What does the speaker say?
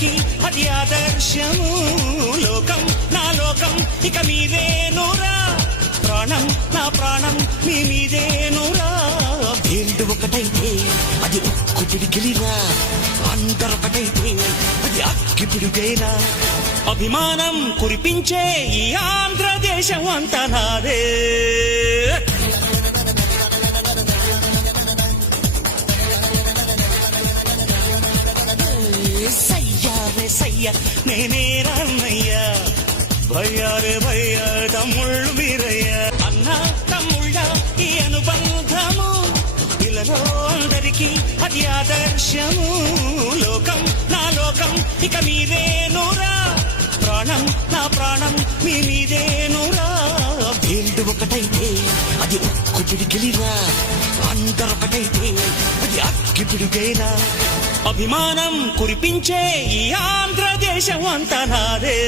అందరికీ అది ఆదర్శము. లోకం నా లోకం ఇక మీరేనురా, ప్రాణం నా ప్రాణం మీ మీదేనురా. వేళ్ళు ఒకటైతే అది ఉక్కు పిడికిలిరా, అందరొకటైతే అది అక్కి పిడుగైరా. అభిమానం కురిపించే ఈ ఆంధ్రదేశం అంతా నాదే. సయ్యారే సయ్య నేనే రన్నయ్యా, భయ్యారే భయ్య తమ్ముళ్ళు వీరయ్య. అన్న తమ్ముళ్ళ ఈ అనుబంధము పిల్లలో అందరికీ అది ఆదర్శము. లోకం నా లోకం ఇక మీరేనురా, ప్రాణం నా ప్రాణం మీ మీదేనురా. వేళ్ళు ఒకటైతే అది ఉక్కు పిడికిలిరా, అందరొకటైతే అది అక్కి పిడుగైరా. అభిమానం కురిపించే ఈ ఆంధ్రదేశం అంతా నాదే.